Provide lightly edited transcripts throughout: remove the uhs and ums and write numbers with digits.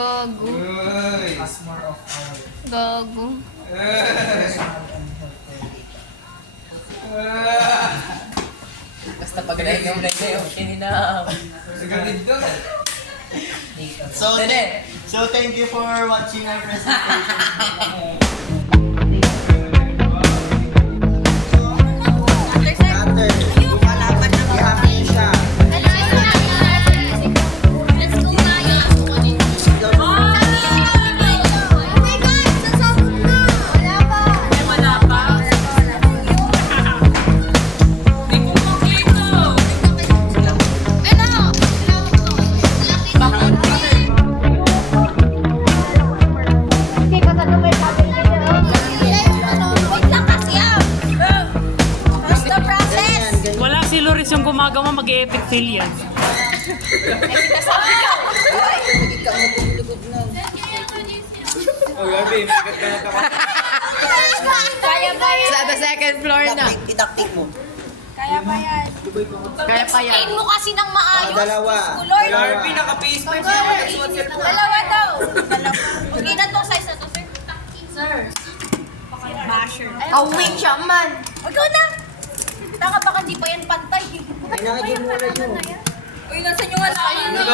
Gago. As more of our Gago. personal and health data. Basta pag yung tininam. So thank you for watching our presentation. Wala si Loris yung gumagawa, mag-epic fail yan. Kaya ba yan? Sa the second floor na. Itaktik mo. Kaya ba yan? Kaya pa yan. Explain mo kasi ng maayos. Dalawa. Lord. Naka-face pa siya. Dalawa daw. Okay na to, size na to, sir. Sir. Basher. Awing siya man. Ikaw na. Tanga baka di pa yan pantay. Ay, nakagin mo rin mo. Uy, nasa nyo nga tayo na.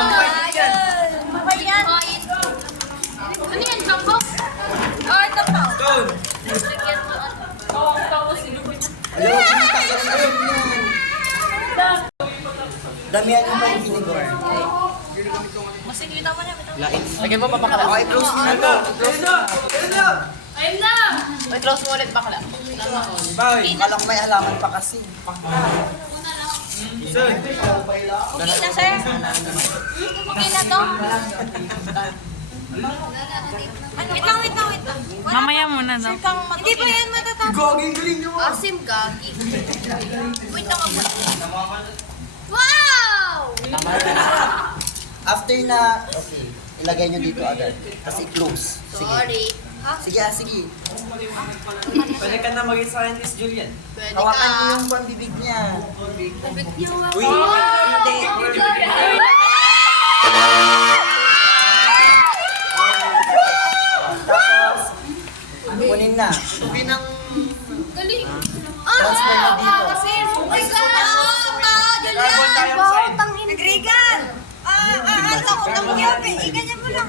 Bakay yan. Ano yan, jumbo? Oh, ito pa. Stone. Alam mo, sinitanggal mo rin yan. Damihan mo pa yung vinegar. Masigita mo na. Lagyan mo pa bakla. Okay, close mo na to. Ayun na. May close mo ulit bakla. Kala ko may halaman pa kasi. Sir. Okay na, sir. Okay na to. Wait lang. Mamaya muna daw. Hindi pa yan matatapos. Gagawin galing nyo. Asim gagi. Wait lang ako. Wow! After na, okay, ilagay nyo dito agad. Kasi close. Sige. Sorry. Ha? Sige, sige. Pwede ka na maging scientist, Julian. Pwede Hawakan mo ka. yung pambibig niya. Uy! Hindi. Tapos, kunin na. Pinang Galing. transfer na dito. Kasi, oh my God! Carbon dioxide. Nagrigan! Takot ang yabi. Iganyan mo lang.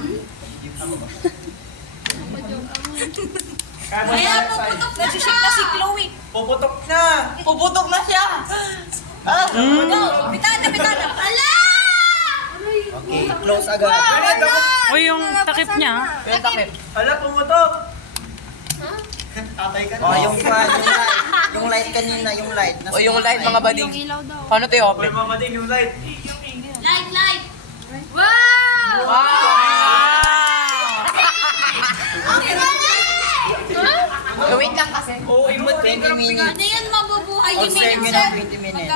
Carbon Kaya dioxide. puputok na siya. Nag-shake na si Chloe. Puputok na. Puputok na siya! Go! Bitada! Ala! Okay, close agad. O yung takip niya. Yung takip. Hala, pumutok. Tatay ka na. Oh, yung light. Yung light kanina, yung light. O yung light mga bading. Paano ito i-open? May mamading yung light. Light! Wow! Wait lang kasi. Oo, imot 20 minutes. Ano yan mabubuhay? Observe nyo sir? ng 20 minutes.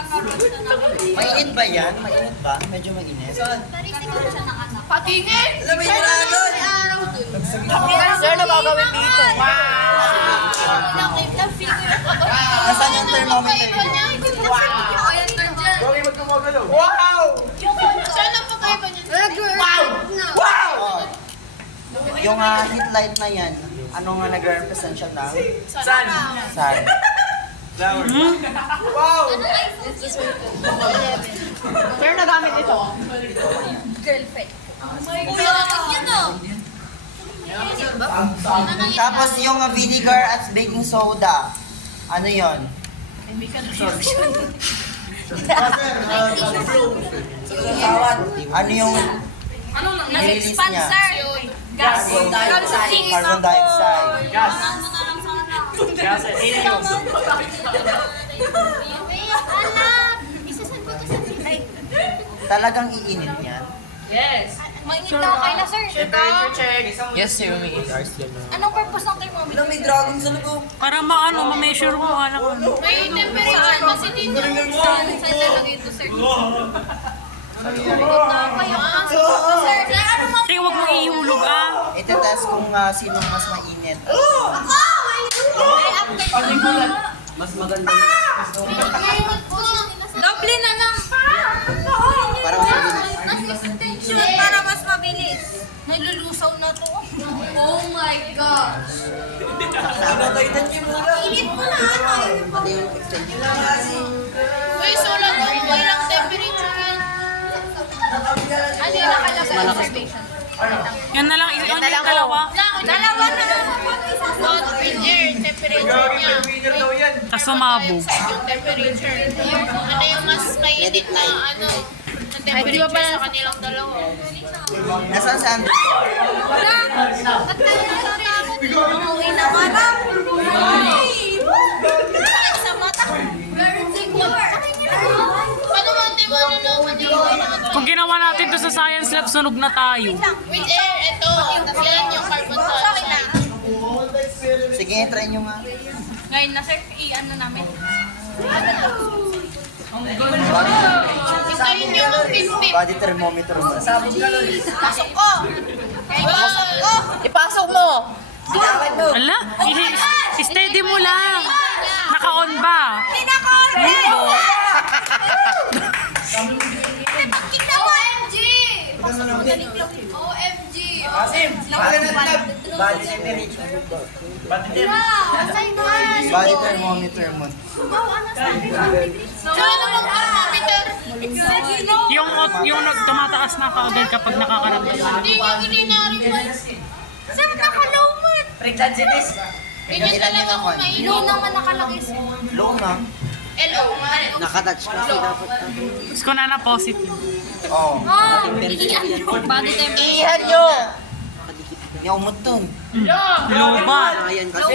Mainit ba yan? Mainit ba? Medyo mainit. Patingin! Alam mo yung dragon? Sir, ano gagawin dito? Nasaan yung thermometer nyo? Gawin mo tumagalaw. Oh. Yung heat light na yan, ano nga nag-represent siya ng? Sun. Sun. Flower. Wow! Sir, nagamit ito. Girlfriend. Kuya, yan o. Tapos yung vinegar at baking soda. Ano yon? Ano yung Nag-expand, sir. Gas. carbon dioxide? Gas. Gas. Helium. Talagang iinit yan. Mainit na kayo na, sir. Yes, sir, may Anong purpose ng thermometer? May dragon sa loob. Para ma-measure mo. Alam mo. May temperature kasi dito. Saan lalagay ito, sir? Sir, ano mo? Te, huwag mo ihulog ah. Ito-test kung sinong mas mainit. Mas maganda. Doble na lang. Para mas mabilis. Para mas mabilis. Nalulusaw na to. Oh my gosh. Pinataytan niyo muna. Init mo na ano. Pati yung extension. Uy, sulat mo. Ilang temperature yan. Ano yung nakalagay observation? Yan na lang, Yan na lang, dalawa. Dalawa na lang. Not with air, temperature niya. Winner daw yan. Tapos sumabog. Yung temperature. Ano yung mas mainit na ano? Na temperature sa kanilang dalawa. Nasaan si Andrew? Ba't tayo natatakot? Umuwi na mata. Sa mata. Very secure. Paano mo hindi mo nalaman yung Kung ginawa natin to sa science lab, sunog na tayo. with air, ito. Tapos yan yung carbon dioxide. Sige, try nyo nga. Ngayon na sir, i-ano namin. Ito yun yung pipip. Body thermometer mo. Pasok ko! Pasok ko! Ipasok mo! Ala, steady mo lang. Naka-on ba? Pinaka-order! OMG! OMG! Body temperature. Body thermometer mo. So, ano bang thermometer? Yung tumataas na kaagad kapag nakakaramdam. Hindi nyo ginari-reply. Sir, nakalawmat! Ganyan talaga kung mainom. Hindi naman nakalagay sir. Low na. Hello? Nakatouch kasi dapat. Tapos ko na positive. Oo. Body temperature. Iihan nyo! Yung umutong. Lubat. Ayan kasi.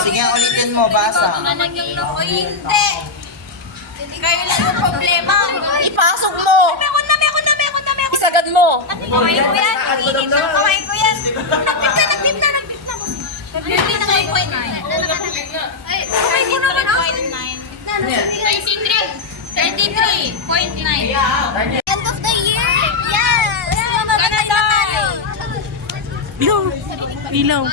Sige, ulitin mo, basa. Hindi! Kayo lang yung problema. Ipasok mo! Meron na! Isagad mo! Kamay ko yan! Iinit ng kamay ko yan! Nagtip na! Nagtip na 9.9. Ay, kamay ko naman 33.9. End of the year! Yes! Mamatay na tayo! Ilaw. Ilaw.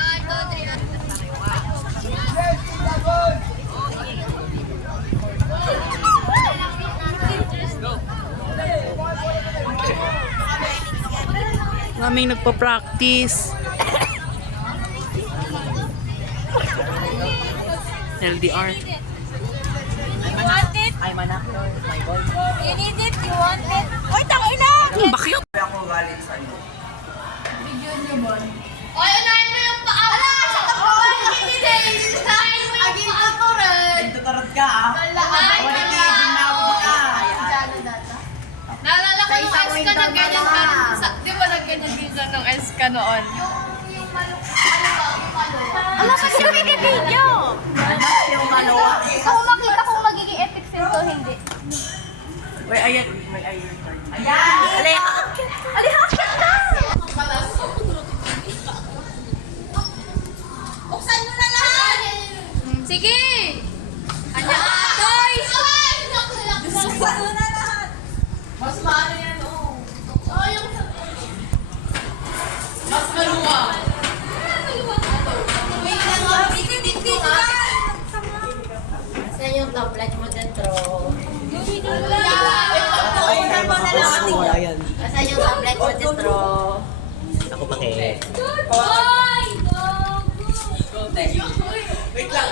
Kaming nagpa-practice. LDR. You want it? I'm an actor, my boy. You need it? You want it? Oy, tangay na! Bakit? Ako galing sa inyo. Oy, unahin mo yung paa! Ala! Sa tapuan! Hindi din! Agin ako rin! Tutarot ka ah. Naalala ko yung ice ka na ganyan ka. Di ba nagganyan minsan nung ice ka noon? Ano kasi video? Kung makita kung magiging epic sin to, hindi. May ayan. May ayan. Alihakit ka! Buksan mo na lahat! Sige! Anya atoy! Buksan mo na lahat! Mas maano yan, oh. Mas maluwag. Wait lang, oh. Biti ka! Saan yung tablet mo dentro? Saan yung tablet mo dentro? Ako pake. Hoy! Wait lang.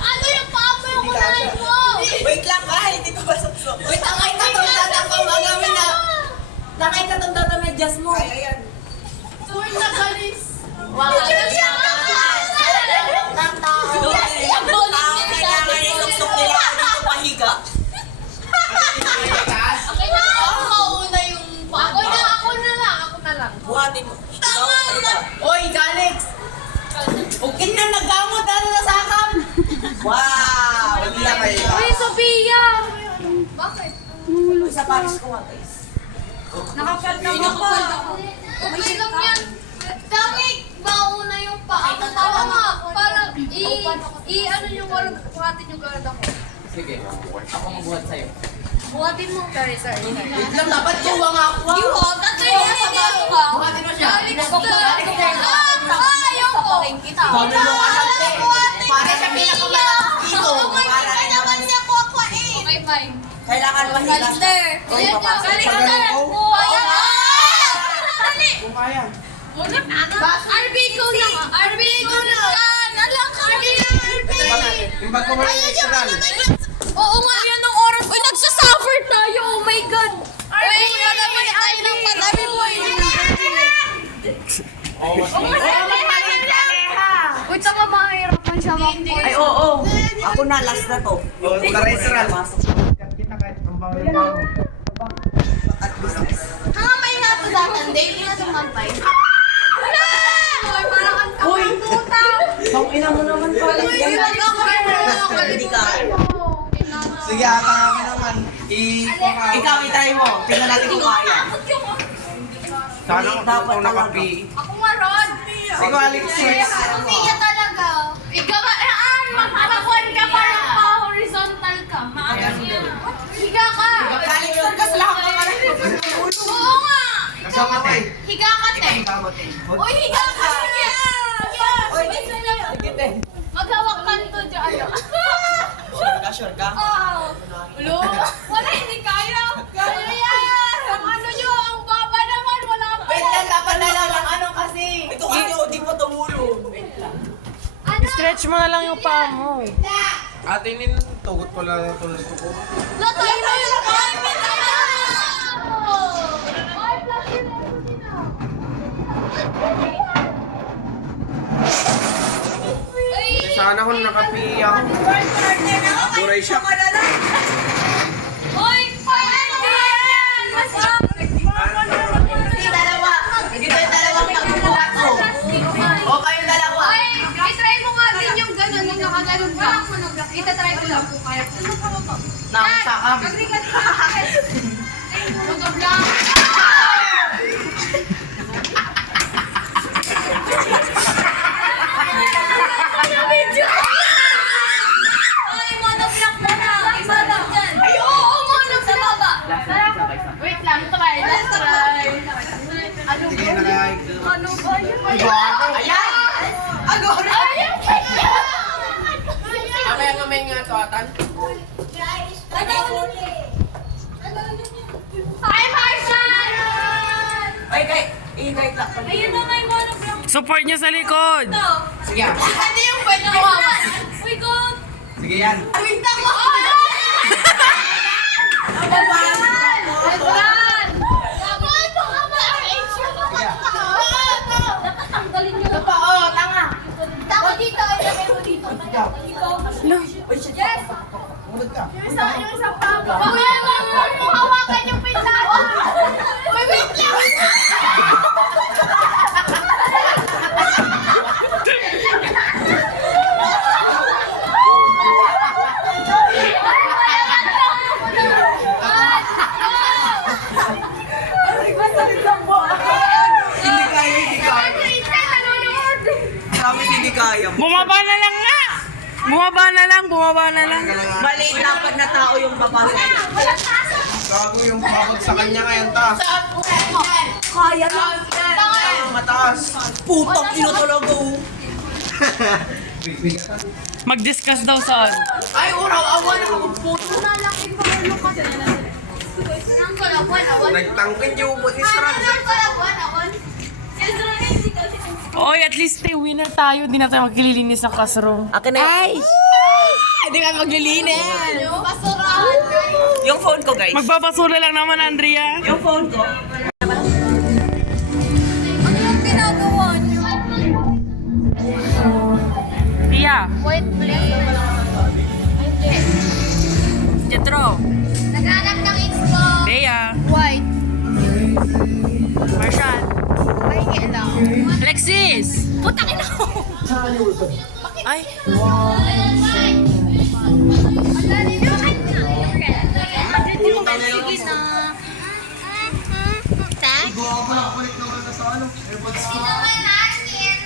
Ano yung papa yung kunahin mo? Wait lang ah, hindi ko masasok. Wait, tangay ka itong tatang magamin na. Tangay ka itong tatang medyas mo. Ay, ayan. Sorry na kalis. Wow! Kailangan yung luksok nila dito pahiga. Okay na, ako mauna yung papa. Ako na lang. Buhatin mo. Oy, Alex! Okay na, nagkamot na sa sakam. Wow! Hindi na kayo. Uy, Sophia! Bakit? Sa Paris ko, guys. Nakapal ako. Okay lang yan. Dami, mauna yung paa. Tama nga, para ano yung walang buhatin yung guard ako. Sige, ako magbuhat sa'yo. Buhatin mo. Sorry. Wait lang, dapat kuha nga ako. Yuhot, at yun yung sabato ka. Buhatin mo siya. Ayoko. Bago yung anak ko eh. Para siya pinakamalapit dito. Para naman niya kuha eh. Okay, fine. Kalister! Kalister! Kumaya. RB ko na! RB ko na! Nalang RB! Yung bag ko mo national. Oo nga! Yan ang oras. Uy, nagsasuffer tayo! Oh my God! RB! Wala naman tayo ng patabi mo! Uy, tama mahirapan siya mag-point. Ay, oo. Ako na, last na to. Ka-restaurant. Kita kahit ang bawal mo. Hangamay nga ito datan, Dave. Hindi na sumampay. Wala! Uy, parang ang puta. Pang ina mo naman pala. Uy, wag ako. Hindi ka. Sige, ata kami naman. Ikaw, itry mo. Tingnan natin kung kaya. Sana ako dapat nakapi. Ako nga, Rod. Sige, Alexis. Sige talaga. Ikaw ba? Makakuan ka parang pa-horizontal ka. Higa ka. Kalister ka lang ka pala. Oo nga. Kasama tayo. Higa ka, te. Uy, higa ka. Sige. Sige, te. Maghawak ka nito dyan. Sure ka? Oh. Ulo. Wala, hindi kaya. Kaya yan. Ang ano nyo, ang baba naman. Wala pa. Wait lang, dapat na lang ang ano kasi. Ito kasi, di pa tumulong. Ano? Stretch mo na lang yung paa mo. Atinin, tugot ko lang yung tulad ko. Latay mo yung kami na Ay, plus yun Sana ako nakapi ako. Buray siya. Uy! Ayan! Masarap! Dalawa. Ito yung dalawang tagbubuhat ko. O, kayong dalawa. Ay, itry mo nga din yung gano'n, yung nakaganon ka. Itatry ko lang po kaya. Nakasakam. Mag-vlog. Video! Ay, monovlog na na. Isa lang dyan. Ay, oo, monovlog sa baba. Wait lang, try. Let's try. Ano ba? Sige, nakakain. Ano ba yun? Ayan! Agora! Ayan! Mamaya mamay nga to, atan. Hi, Marshall! Ay, kay, i-guide lang. Ayun na may monovlog. Support niyo sa likod. Sige. Ano yung pwede mo hawas? Uy, God! Sige yan. Wait ako! Dapat tanggalin nyo. Oo, tanga. Tama dito, ilagay mo dito. Yes! Mulod ka. Yung isang pabo. Kuya, huwag mo hawakan yung pinlan. Uy, wait lang! Hindi kaya, hindi kaya. Promise, hindi kaya. Bumaba na lang nga. Bumaba na lang, bumaba na lang. Maliit dapat na tao yung papasok. Gago yung pagod sa kanya ngayon, taas. Kaya lang. Mataas. Putang ino talaga, oh. Mag-discuss daw saan. Ay, uraw, awan ako puto. Nagtangkin yung ubot ni Strad. Oy, at least winner tayo. Di na tayo maglilinis ng classroom. Akin na ay! Hindi ka maglilinis. Basurahan. Yung phone ko, guys. Magbabasura lang naman, Andrea. Yung phone ko. Ano yung ginagawa niyo? Tia, White plate. Hindi. Jetro, Naghanap ng expo. Bea, White. Marshall, Pahingi lang. Alexis. Putang ina ko. Ay, Sige na. Tak? Hindi naman natin.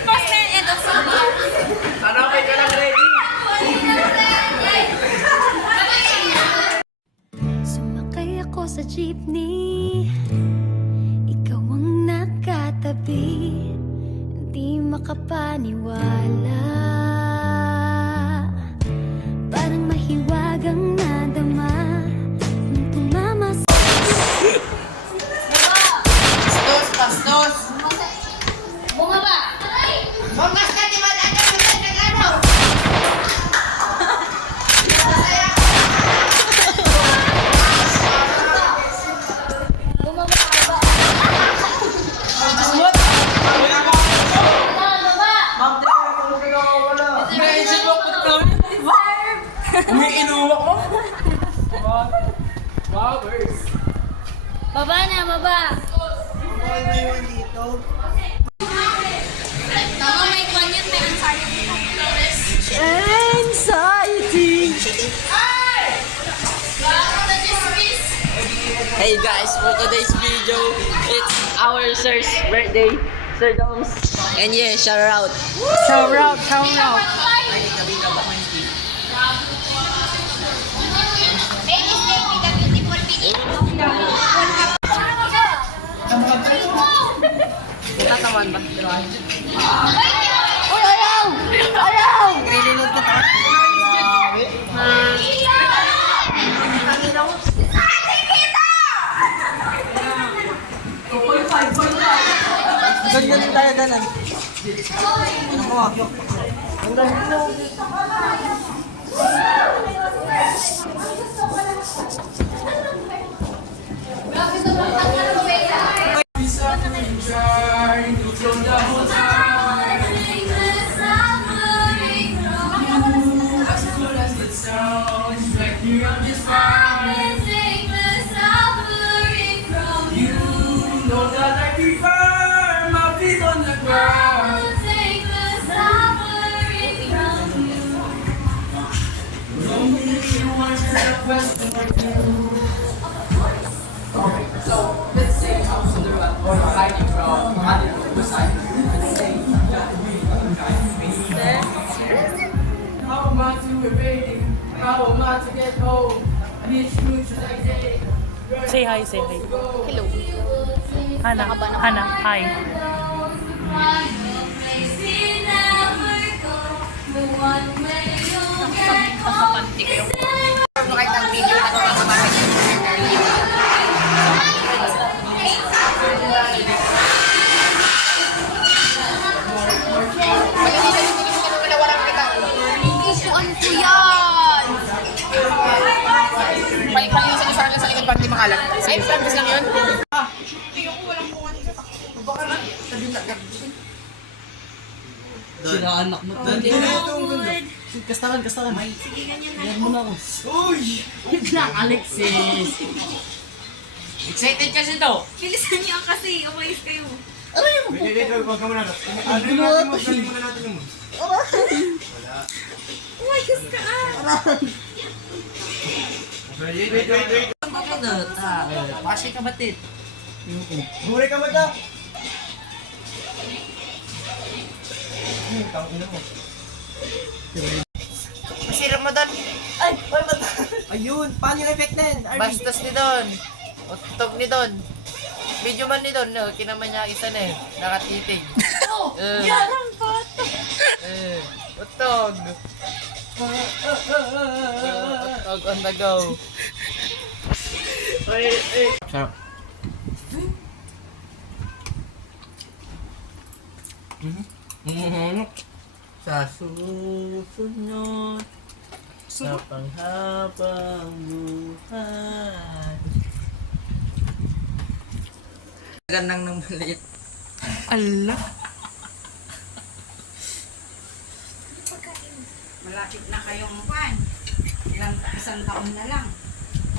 I-post na yung end of video. Sana okay ka lang ready. Sumakay ako sa jeepney, ikaw ang nakatabi, hindi makapaniwala. Parang mahiwagang nadama nung tumama sa Bastos! Bunga ba? Bungas ka, di ba ano? Bunga ba? Naisip mo kung ito. Umiinuwa ko. Baba na, baba. Tama, may kwan yun, may anxiety. Hey guys, for today's video, it's our sir's birthday, Sir Doms. And yeah, shout out. Shout out, shout out. Tataman ba? Ganyan tayo danan. How am I to evade? How am I to get home? I need you to like day. Say hi, say hi. Hello. Hana, Hana, hi. Kahit ang video na ito, Isuan ko yan. Palisan niyo sa likod para hindi makalat. Ay, practice lang yun. Sinaanak mo. Kastakan. Sige, ganyan na. Yan muna ako. Yun lang, Alexis. Excited kasi to. Bilisan niyo kasi. Umayos kayo. Umayos ka Pasi ka batit. Huri ka ba ito? Masirap mo doon. Ayun, paano yung effect na yun? Bastos ni Don. Utog ni Don. Video man ni Don, no? Kinaman niya isa na eh. Nakatitig. Yarang bata. Utog. Utog on the go. Sarap. Sa susunod. Sa panghabang buhay. Ganang ng maliit. Ala. Malapit na kayong pan. Isang taon na lang.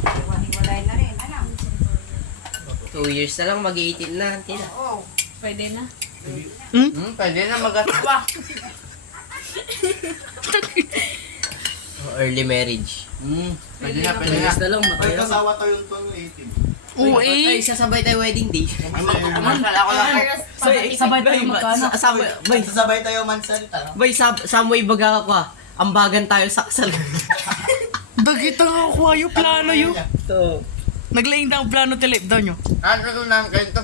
Hiwalay na rin, alam. 2 years na lang, mag-18 na. Tila. Oo. Pwede na. Pwede na mag-aspa. Early marriage. Pwede na, pwede na. na lang, Ay, kasawa tayo yung 2018. Oo eh. Ay, sasabay tayo wedding day. Ay, magkukumasal ako lang. Sabay tayo magkano? Sasabay tayo mansal. Boy, Samway baga ka. Ambagan tayo sa kasal. Dagita nga ako yung plano yun. So, Naglaing daw ang plano tilip daw nyo. ano ko namin kayo ito?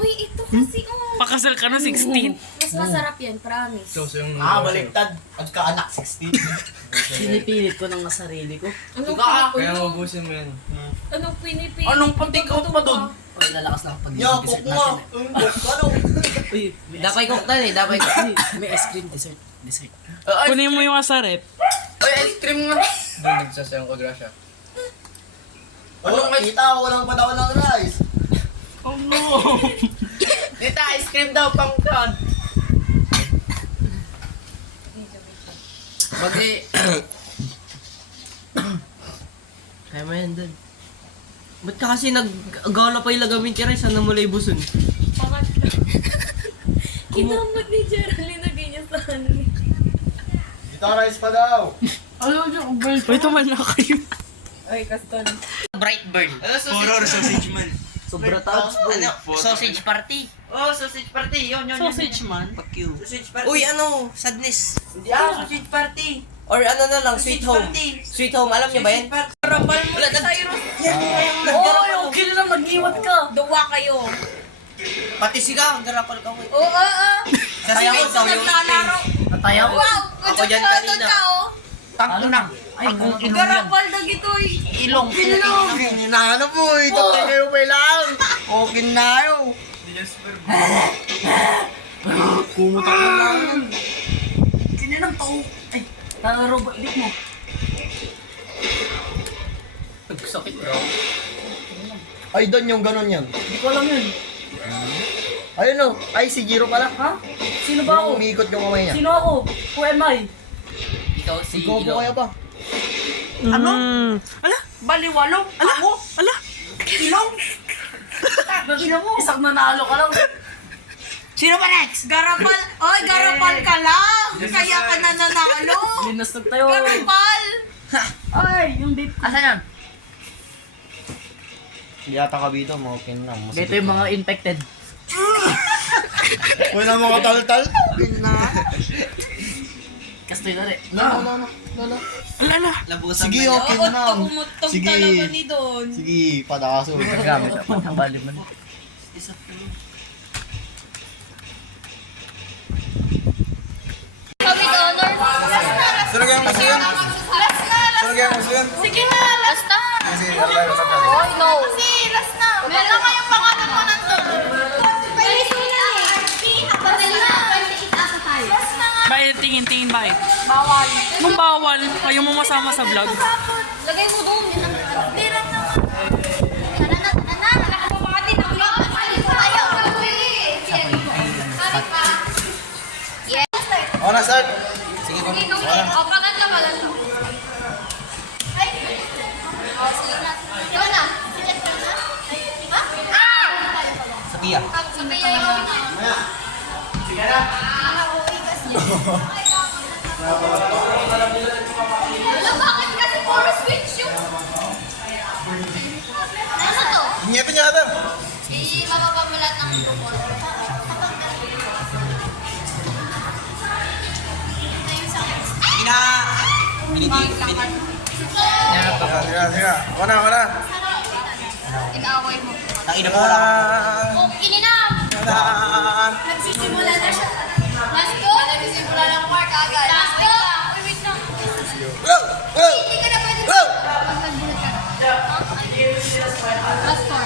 Uy, ito kasi Pakasal ka na 16. Mas masarap yan, promise. Baliktad. Pagka-anak 16. Pinipilit ko ng sarili ko. Anong Kaya mabusin mo yan. Anong pinipili? Anong patik ko pa doon? Ay, lalakas lang pag Yo, cook mo. Ano? Uy, dapay ko eh, dapay ko. May ice cream, dessert. Ay, Kunin mo yung asarep. ice cream nga. Doon nagsasayang ko, Gracia. Anong kita? Walang panahon ng rice. Oh no! Dito, ice cream daw pang doon. Kaya mo yan doon. Ba't ka kasi nag-gala pa ilagamin kay Rice? Ano mo buson? Kinamot ni Geraldine, lagay niya sa ano. Dito rice pa daw. Uy, tumal na kayo. Ay, Kaston. Bright burn. Horror sausage man. Sobra touch boy. Ano? Sausage party. Oh, sausage party. Yun. Sausage man. Fuck you. Sausage party. Uy, ano? Sadness. Hindi sausage party. Or ano na lang, sweet home. Sweet home, alam niyo ba yan? Karapal mo na tayo. Oo, okay lang, mag-iwat ka. Duwa kayo. Pati siga, garapal ka mo. Oo. Sa siga, ikaw yung space. Natayaw? Wow, Ako dyan kanina. Tangko na. Ay, kung Garapal na gito eh. ilong. Inaano po, ito tayo pa lang. Okay na yun. Kumuta na lang. Kininang tao. Ay, taro ba ilik mo? Sakit bro. Ay, doon yung ganun yan. Hindi ko alam yun. Ayun o. Ay, si Jiro pala. Ha? Sino ba ako? Umiikot yung kamay niya. Sino ako? Who am I? Ikaw si Ikaw po kaya pa. Ano? Ala? Baliwalo? Ala? Ako? Ala? Ilaw? Ilaw mo? Isang nanalo ka lang. Sino ba next? Garapal. Oy, garapal ka lang. Kaya ka na nanalo. Linastag tayo. Garapal. Ay, yung date. Asan yan? Hindi ata ka dito, maupin na. Dito yung mga infected. Wala mga tal-tal. Kastoy na rin. No. Ala. Sige, okay na. Tumutong Sige. talaga ni Don. Sige, padakaso. Gamit ako ng bali mo. Kami donor. Last na. Sino kaya mo siya? Last na. Sino kaya mo siya? Sige na, last na. Oh, no. Kasi last na. Meron na kayong pangalan mo nandun. Last na nga. Bakit tingin ba eh? Bawal. Nung bawal, ayaw mo masama sa vlog. Lagay mo doon. Hindi lang naman. Tara na. Nakapapakati na vlog. Ayaw. Sorry pa. Yes. O, nasaan? Sige, o, paganda ba lang? Ay! O, sige na. Ikaw na. Sige na. Ha? Ah! Sabiya. Sabiya ikaw na. Sige na. Uwi kasi. Wala, bakit kasi puro switch yung... Ano to? Nyeto niya ata. Mapapamulat ng grupol. Sige. Wana. Inaway mo. Tangina mo lang. Oh, ininam! Nagsisimula na siya. Let's go! Nagsisimula ng work agad. Let's go! Wait lang. Hindi ka na pwede pag nagbulat ka. Last four.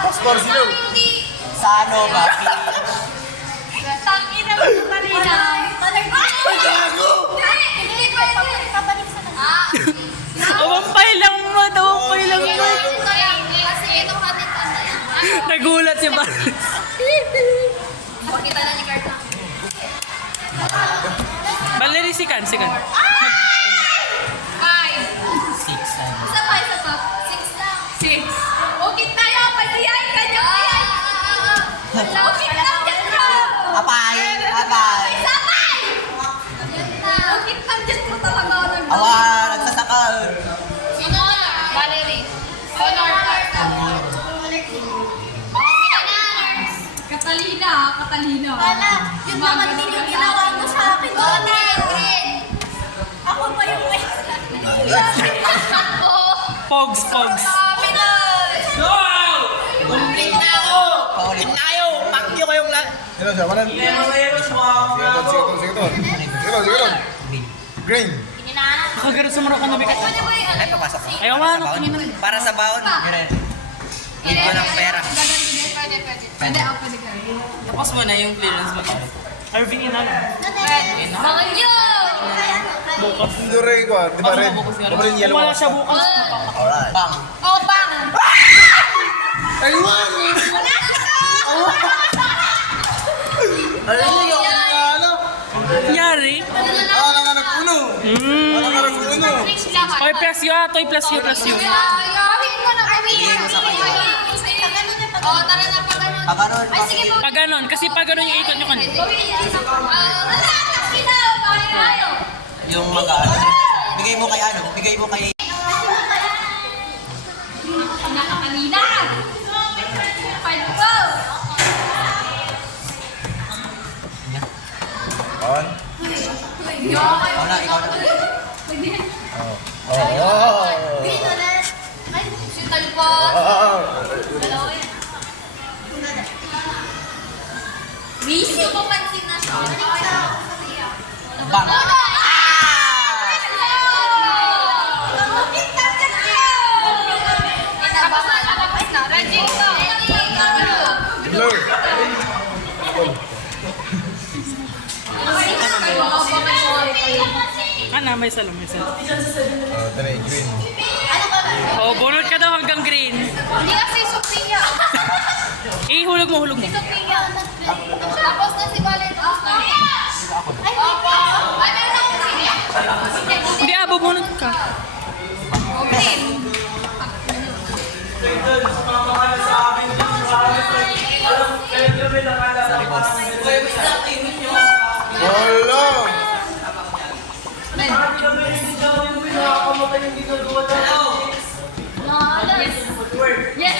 Passport sino? Hindi. Sa ano ba? Tangina mo kanina. Ay, gago! Hindi pwede. Pabalik sa kanila. Nagulat si Bar. Pakita na ni Carta. Baleri sikan. Five. Isa pa. Six lang. Ukit tayo. Pagdiyan. Kanya-kanya. Ukit lang dyan, bro. Apay! May sabay. Ukit lang dyan, bro. Talaga ako nag- Awa! Nagsasaka! Sino na? Valerie. Honor Carta. Catalina. Wala. Yun naman din yung ginawa mo sa akin. Green. Ako pa yung may... Pogs. Kami na. Complete na ako! Paulit. Tayo! Pakyo kayong lahat! Sino siya? Walang... Sige to. Green. Ako gano'n sa Morocco na bigat. Pwede ba yung Ay, papasok ko. Ayaw Para sa ano, baon. tingin na. Para sa baon. Ganun. Hindi ko ng pera. Pwede ka. Tapos mo na yung clearance mo. Irving ina lang. Bangan yun! Bukas. Hindi rin ko. Di ba rin? Bukas nga Di ba rin yellow? Wala siya bukas. Alright. Bang! Oh, bang! Aywan! Ayun yung ano? Nangyari? Wala ka nag-uno. Wala ka nag-uno. Oy, plus you. Gawin mo na, Bigay mo sa kanya. Oh, tara na pa ganun. Paganon. Ay, sige po. Pag ganon, kasi pag ganon yung ikot nyo kanina. Wala, kasi na. Bakit tayo? Yung mag-ano. Bigay mo kay ano? Bigay mo kay... Nakakalina. Five, go. On. Wala, ikaw na. Oh. Green ulit. Ay, si Talbot. Dalawa yan. Busy ko pansin na siya. Bang! Blur. Ana, may salong. Dali, green. Oh, bunot ka daw hanggang green. Hindi kasi Sophia. Hulog mo. Sophia. Tapos na si Valen. Ay, opo. Ay, meron akong Sophia. Hindi, bubunot ka. Green. Wala. Yes.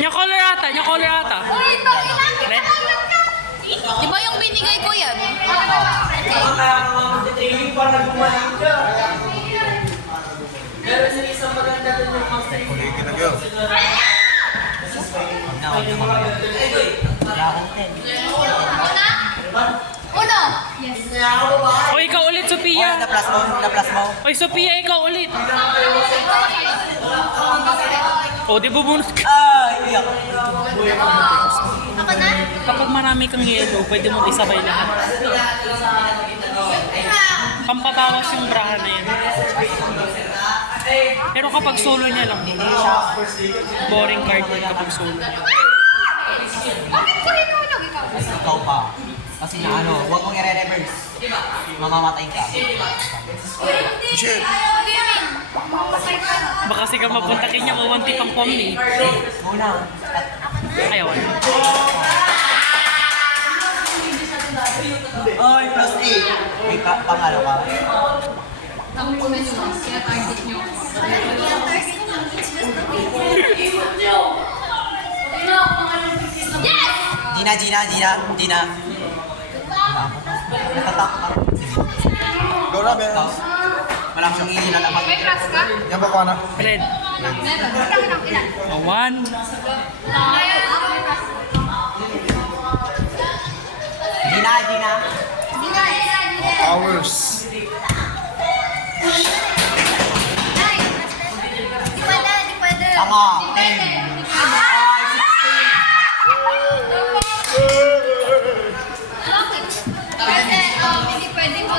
Yung color ata. Uy, ito, ilan? Ilan ka? Di ba yung binigay ko yan? Ulitin na kayo. Uno. Yes. O, ikaw ulit, Sophia. Na-plus mo. Oy, Sophia, ikaw ulit. O, di bubunot ka. Ay, iyak. Ako na? Kapag marami kang yellow, pwede mo isabay lahat. Pampatawas yung braha na yan. Pero kapag solo niya lang, boring card yun kapag solo niya. Bakit ko hinulog ikaw? Ikaw pa. Kasi na ano, huwag mong i-reverse. Mamamatay ka. Shit. Baka kasi ka mapunta kanya, mawanti pang pomni. Muna. Ayaw. Oy, plus 8. May pangalo ka. Tampo na nyo, kaya target nyo. Yes! Gina. Natatak ka. Go na, Ben. Wala siyang ilalabag. May crush ka? Yan ba ko na? Red. Meron. Ilan? One. Ayun, ako may crush. Gina. Dina. Hours. Ay! Di pwede. Tama. Di pwede. Pwede. Hindi pwede mo.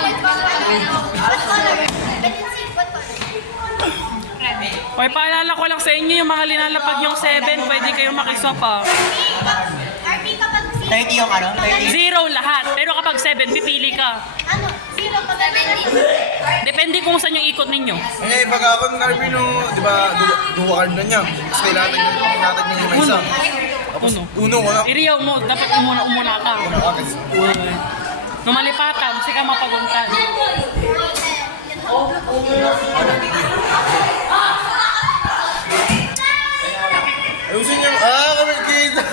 Red. Okay, paalala ko lang sa inyo yung mga linalapag yung 7, pwede kayong makiswap ah. RP kapag 30 yung ano? 30. 0 lahat. Pero kapag 7, pipili ka. ano, 0 kapag 70. Depende kung saan yung ikot ninyo. Eh, pag ako ng Arvin, di ba, duwa card na niya. Tapos kailangan niya yung isa. Tapos, uno ko lang. Iriyaw mo, dapat umuna ka. Nung malipatan, kasi ka mapaguntan. Ayusin niyo. Kami kita.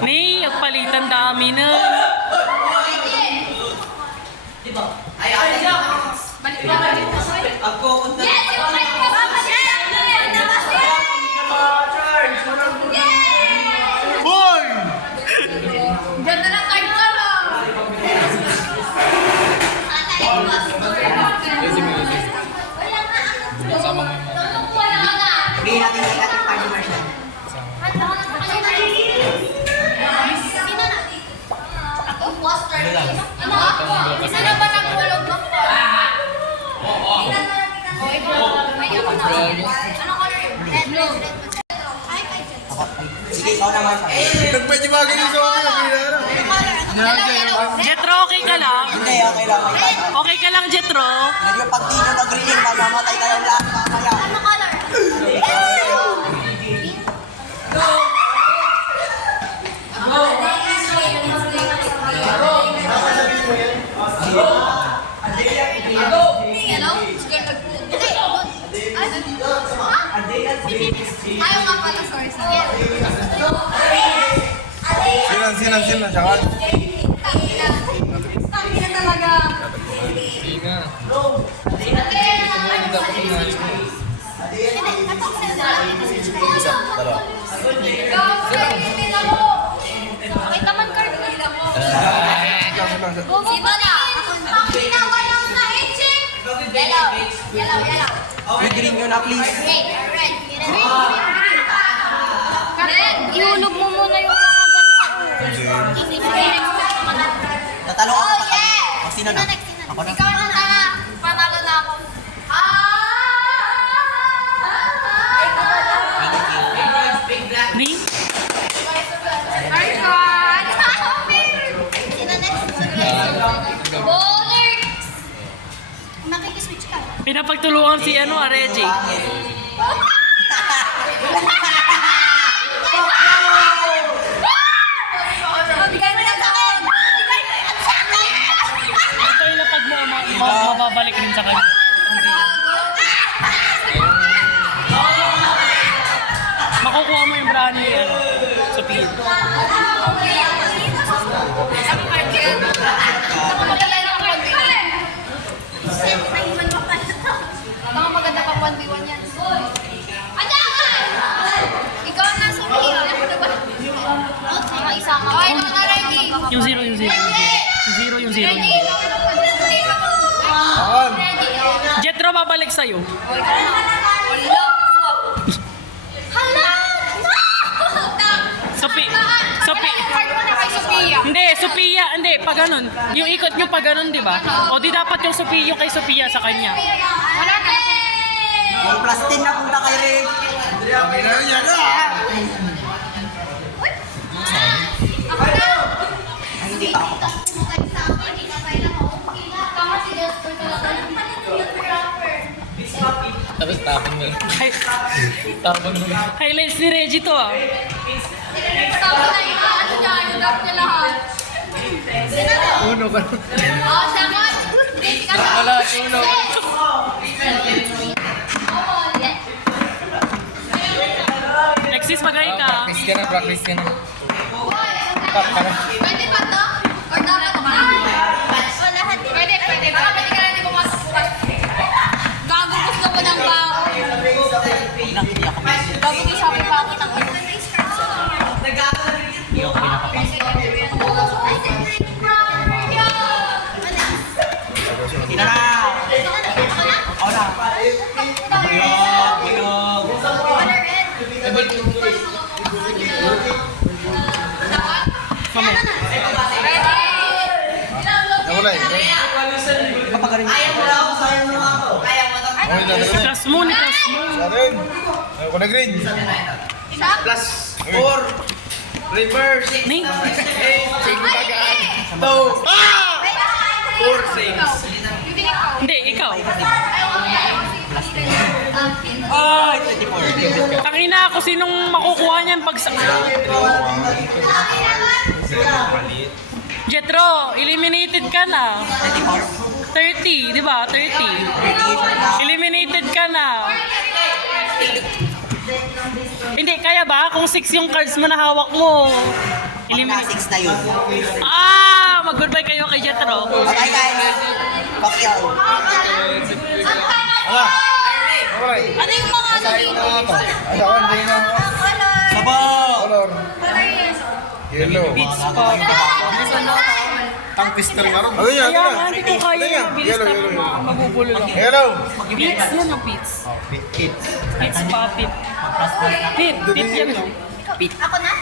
Ni, ang palitan dami na. Yes, yung may kasama siya. Boy! Ganda ng card ko, no? Bigyan natin sa ating party version. Sino na? Ako? Poster. Isa na ba nagulog ng Anong color yun? Red, blue. Ay, Sige, ikaw naman. Nagpwede ba ganyan sa akin? yellow. Jetro, okay ka lang? Hindi, okay lang. Okay ka lang, Jetro? Medyo pag di nyo mag-green, mamamatay kayong lahat mamaya. Ano color? Yellow? Sige, hindi. Ayaw nga pala, sorry. Sige. Sinan. Tsaka. Tangina talaga. Isa, dalawa. Okay, taman card ko. Sino na? Ang pinawayang na itching. Yellow. May green nyo na, please. Red. Red. Ihulog mo muna yung mga ganito. Natalo ka Oh, pa. yeah! O, sino na? Ako na. Ikaw na. Panalo na ako. Ni? Arcon! Sino next? Bowler! Makikiswitch ka. Pinapagtulungan si Reggie. Bigay mo na sa akin! Bigay mo na sa akin! Ito ilapag mo, mababalik rin sa kanya. Makukuha mo yung brani, sa pin. Mga maganda pang 1v1 yan. Adangan! Ikaw na sumiyo. Ako na ba? Mga isa ka. Okay, naman na ready. Yung 0. Yung 0. Ready? Jetro, babalik sa'yo. Hala! Sophie. Card mo na kay Sophia. Hindi, Sophia. Hindi, pag ganun. Yung ikot nyo pag ganun, di ba? O di dapat yung Sophia, yung kay Sophia sa kanya. Wala ka. Yung plus 10 na punta kay Ray. Ako na. Hindi pa ako. Tama si Jasper talaga. Tapos tapon mo. Tapon mo. Highlights ni Reggie to ah. Tama na iba. Ano niya? Yung drop niya lahat. Sino na? Uno ka. Oh, Samon. Hindi ka na. Wala, uno. Alexis, magay ka. Practice ka na. Pwede ba to? Or dapat ba? Lahat. Pwede. Baka pwede ka na hindi pumasok bukas. Gago, gusto ko ng bao. Gago, di sabi pa ako ng ano. Sino na? Ako na. Kami. Okay na, nagre. Class mo, ni class mo. Sa atin. Ayaw ko na green. Plus 4. Reverse. Ning. 2. 4 6. Hindi, ikaw. Tangina ako, sinong makukuha niyan pag sa... Jetro, eliminated ka na. 30, di ba? 30. Eliminated ka na. Hindi, kaya ba? Kung 6 yung cards mo na hawak mo. Eliminated. 6 na yun. Mag-goodbye kayo kay Jetro. Bye guys. Pacquiao. Ala. Okay. Ano yung mga ano dito? Ano ako, hindi na. Color. Yellow. Tang pister nga rin. Ano yan? Kaya nga, hindi ko kaya yung mabilis Yellow, na yellow. magugulo lang. Yellow. Pits, yan ang pits. Pits pa, pit. Pit yan no? Ako na?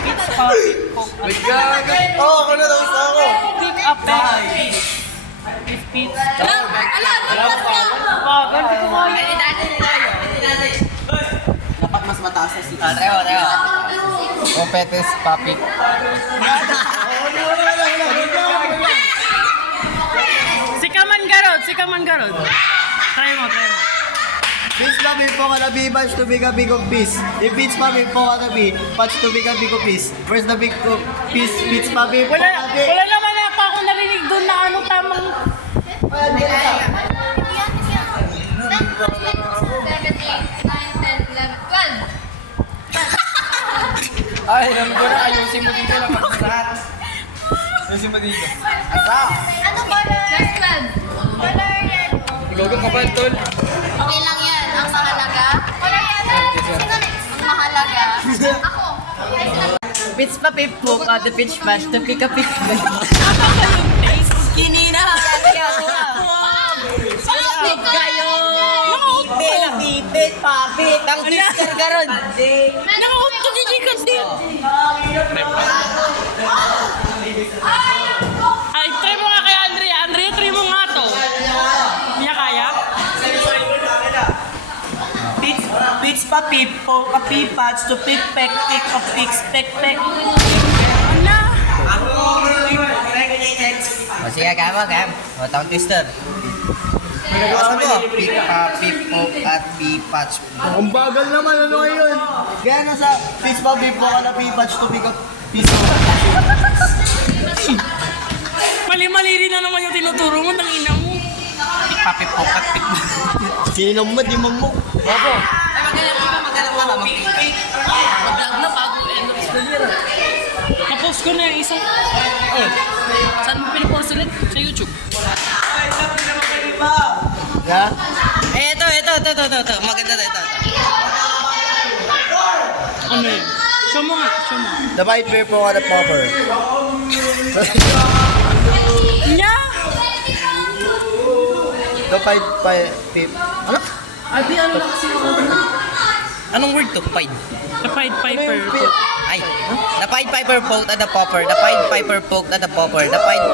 Pits pa, pit. Oo, ako na daw isa ako. Pick up back. Pits. Bagal, hindi ko kaya. Dapat mas mataas na si Teo. Competes Papi. Si Kaman Garod. Try mo. Peach Papi po ka na B, patch to big a big of piece. If Peach Papi po ka na B, patch to big a big of piece. Where's the big of piece? Peach Papi po Wala ka B. naman yata ako narinig doon na ano tamang... 12. Ay, alam ko na. Ayusin mo dito lang. Ayusin mo dito. Ano color? Plus 12. Color yan. Gogo ka ba, tol? Okay lang yan. Ang mahalaga. Color yan. Sino next? Ang mahalaga. Ako. Pitch pa pip po ka. The pitch match. The pick a pick. Skinny na. Palapit kayo. Pipit, papit. Ang twister ka ron. Nakaunto ni Jikas din. Ay, try mo nga kay Andrea. Andrea, try mo nga to. Hindi niya kaya? Pitch pa pipo, kapipats, to pick, peck, pick, of picks, peck, peck. O sige, kama. O, tang twister. Ano mo? Pick Papi po at B, patch. Ang bagal naman, ano yun? Kaya nasa Peach Papi po ka na B, patch to big of piece. Mali-mali rin na naman yung tinuturo mo, tangina mo. Papi po at pick. Sino mo, di mo mo. Opo. Magalang Mag-vlog na bago end of school year. Napost ko na yung isa. Saan mo pinapost ulit? Sa YouTube. Yeah? Ito. Maganda to, ito. Ano yun? Show mo nga, show mo. The Viper po ka na popper. Nya! The Pip. Ano? Adi, ano na kasi yung Anong word to? Pied. The Pied Piper. Ay. The Pied Piper poked at the popper. The Pied Piper poked at the popper. The Pied...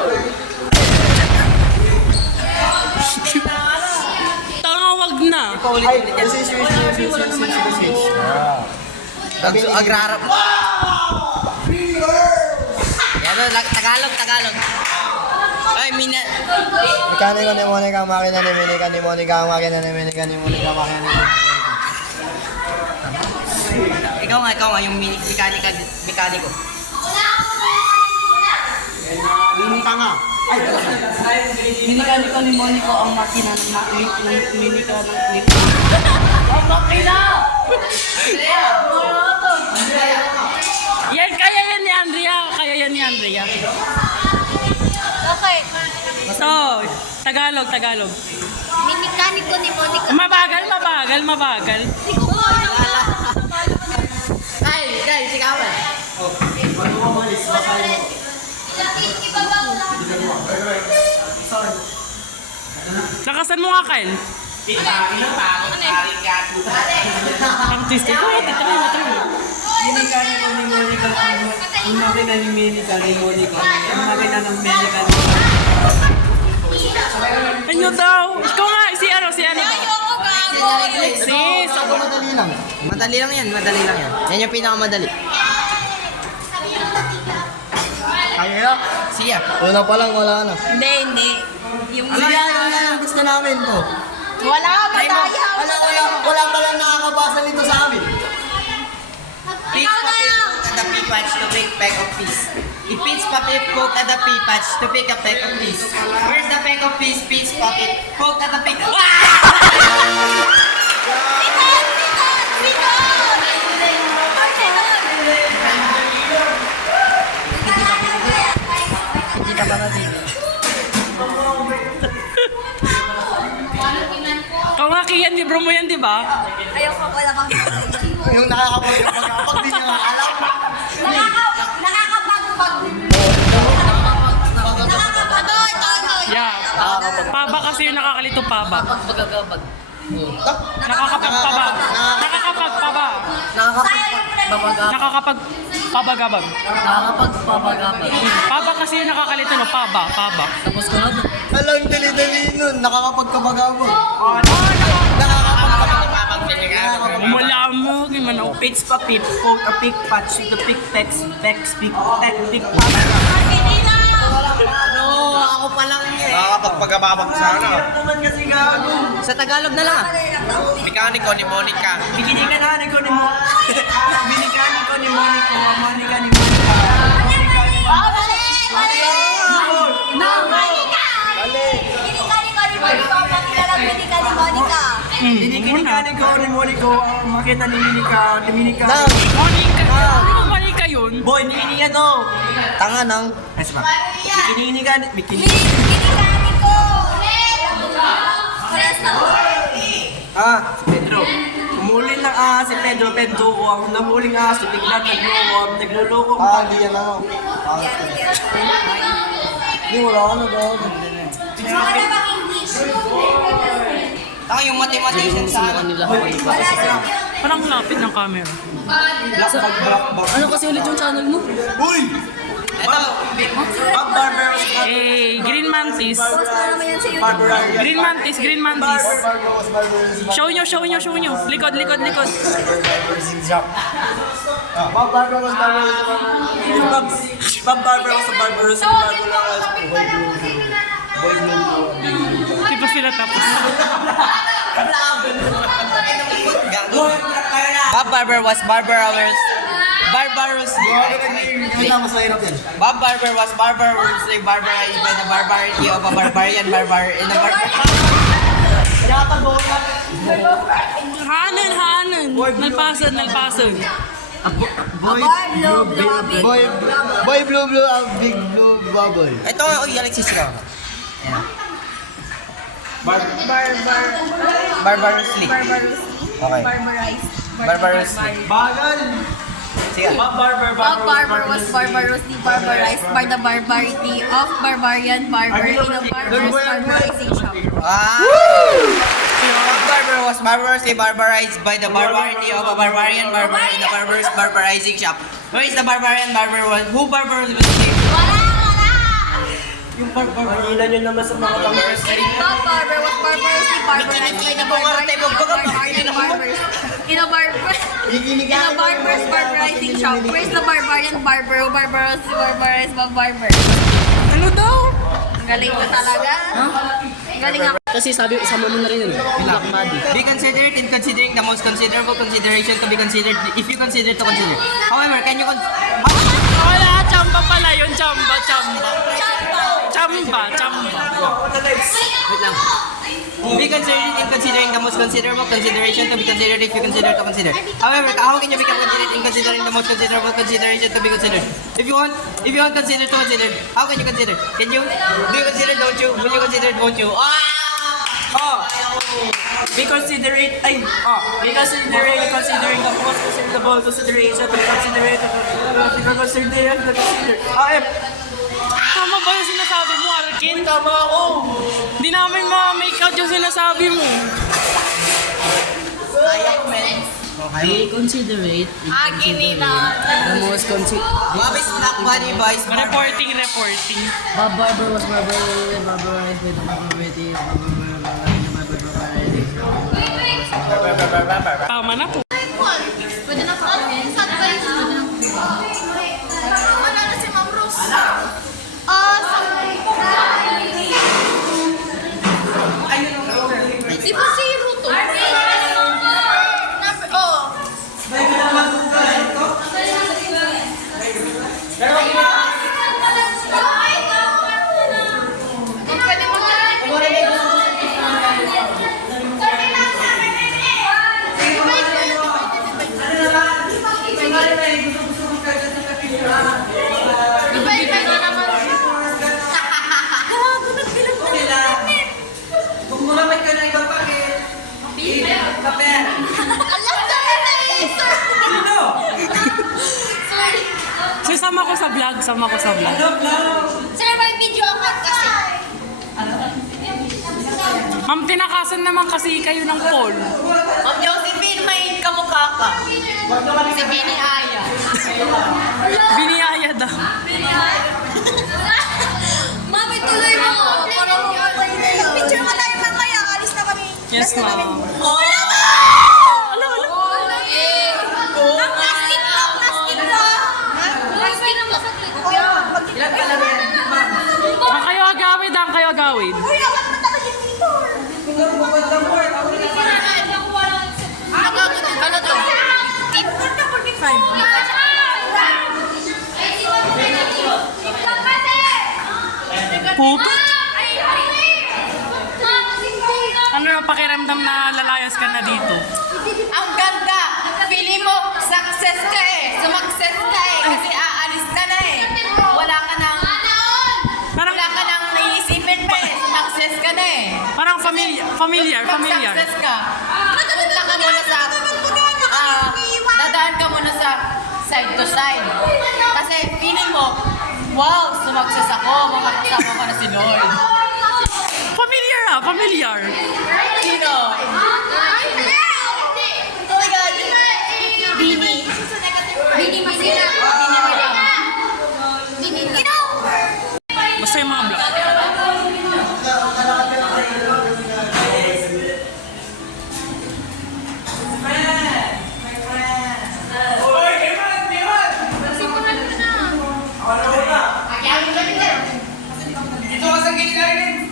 Tangawag na. Ay, this is Agrarap. Yan, Tagalog. Ay, mina... Mekaniko ni Monica, makina ni Monica, ni Monica, makina ni Monica, ni Monica, makina ni Monica. Ikaw nga, yung mekaniko. Monica nga. Minikaniko ni Monico ang makina ng minika ng clip. Yan, kaya yan ni Andrea. Okay. So, Tagalog. Minikaniko ni Monica. Mabagal. Hindi ko kaya. Guys, sikawan. Lakasan mo nga, Kyle. Ang twist. Ito, try mo. Ginikani ko ni Monica ang makina ni Monica ni Monica. Ang makina ng Monica. Ano daw? Ikaw nga, si ano? Ayoko ka. Sis! Madali lang. Madali lang yan. Yan yung pinakamadali. Kaya na. Siya. Una pa lang, wala na. Hindi. Yung Siya, yung gusto namin to. wala, mataya. Wala pa lang nakakabasa nito sa amin. Pitch papipok at the pea patch to pick peck of peas. Pitch papipok at the pea patch to pick a peck of peas. Where's the peck of peas? Pitch papipok at the pick. Hindi ka ba natin? Kawakiyan, libro mo yan, di ba? Ayoko, wala kang Yung nakakapag di nyo alam. Nakakapag. Yeah. Paba kasi yung nakakalito paba. Pagkagabag. Nakakapagpaba. Nakakapagpaba. Nakakapagpabagabag. Nakakapagpapagabag. Paba kasi yung nakakalito, no? Paba. Tapos ko na. Alam, dali-dali nun. Nakakapagkabagabag. Wala mo, gimana ko. Pitch pa pip, quote a pick patch to pick pecs, pick patch. Ako pa lang eh. Nakakapagpagababag sana. Naman kasi gago. Sa Tagalog na lang. Mekaniko ni Monica. Binikani ko ni Monica. Binikani ko ni Monica. Monica ni Monica. Binikani ko ni Monica. Makita ni Monica. Monica. Monica. Ano Monica yun? Boy, nini yan to. Tanga ng... Ay, sabak. Bikini ka. Bikini. Si Pedro. Umulin ng si Pedro. Pedro ko ang namuling si biglang nagluloko. Hindi yan ako. Hindi, wala ka na daw. Taka yung mathematician sa kanila. Parang lapit ng camera. Ano kasi ulit yung channel mo? Uy! Ito, Green Mantis. Green Mantis. Show nyo. Likod. Bob Barber was Bob Barber sa Barbaros. Di pa sila tapos. Bob Barber was barbarous. Mas mahirap yan. Bob Barber was barbarously barbarized by the barbarity of a barbarian barbar in a Hanan. Nalpasan. Boy blue, a big blue bubble. Ito, yan nagsisigaw. Barbarously. Okay. Barbarously. Bagal. Sige. Bob Barber. Bob Barber was barbarously barbarized by the barbarity of barbarian barbar in a barbarous barbarization. Bob Barber was barbarously barbarized by the barbarity of a barbarian barbar in a barbarous barbarizing shop. Who is the barbarian barbar? Who barbarously? Wala! Yung Barber. Mangilan nyo naman sa mga barbers. Bob Barber was barbarously barbarized by the barbarity of barbarian barbars in a barbarous barbarizing shop. Where is the barbarian barber who barbarously barbarized Bob Barber? Ano daw? Ang galing ko talaga. Ang galing ako. Kasi sabi, isama mo na rin yun. Black Muddy. Be considerate in considering the most considerable consideration to be considered if you consider to consider. However, can you Wala, chamba pala yun. Chamba. Wait lang. Be considerate in considering the most considerable consideration to be considered if you consider to consider. However, how can you become considerate in considering the most considerable consideration to be considered? If you want consider to consider, how can you consider? Can you? Do you consider, don't you? Will you consider, won't you? Be considerate, be considering the most considerable consideration, be considerate, Tama ba yung sinasabi mo, Arkin? Tama ako! Di namin ma-make out yung sinasabi mo. Ayak, men. Be considerate. The most considerate. Mabis black body boys. Reporting. Bob Barber was barbarized by the barbarity. Tama na po. Pwede na pa. Sad ba yun? Wala na si Ma'am Rose. Di ba zero to? Number, oh. Pwede mo Kung mulamay ka na ibang pakit. Kape. Alam na eh! Sino? Sorry. So, sama ko sa vlog. Sir, may video account kasi. Ma'am, tinakasan naman kasi kayo ng poll. Ma'am Josephine, may kamukha ka. Si Bini Aya. Biniyaya daw. Mami, tuloy mo. Parang picture mo tayo mamaya. Alis na kami. Yes, ma'am. Wala ba? Plastic lang. Plastic lang masakit. Ilan ka lang yan? Ang kayo agawid. Uy, awan mo talaga dito. Ano to? Pupa? Ano yung pakiramdam na lalayas ka na dito? Ang ganda! Feeling mo, success ka eh. Sumakses ka eh. Kasi aalis ka na eh. Wala ka nang naiisipin pa eh. Sumakses ka na eh. Parang familiar. Pag-success ka, punta ka muna sa, dadaan ka muna sa side to side. Kasi feeling mo, wow, sumakses ako, makakasama ko na si Lord. Familiar. Sino? Oh my God! Bini. Bini Masina. Bini Masina. Basta yung mga vlog. Dito ka sa gilid natin.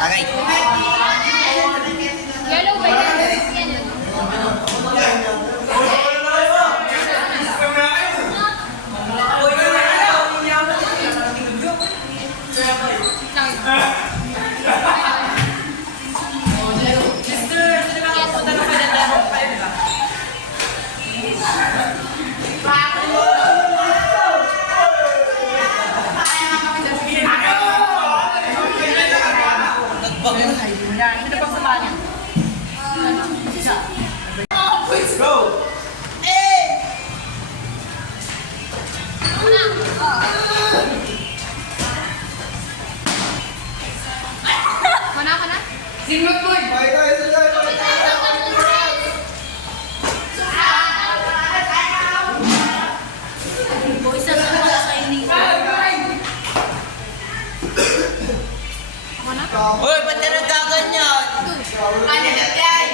Okay. Yellow ba yan? Singot boy! Uy, ba't ka nagkaganyan? Ano na yan?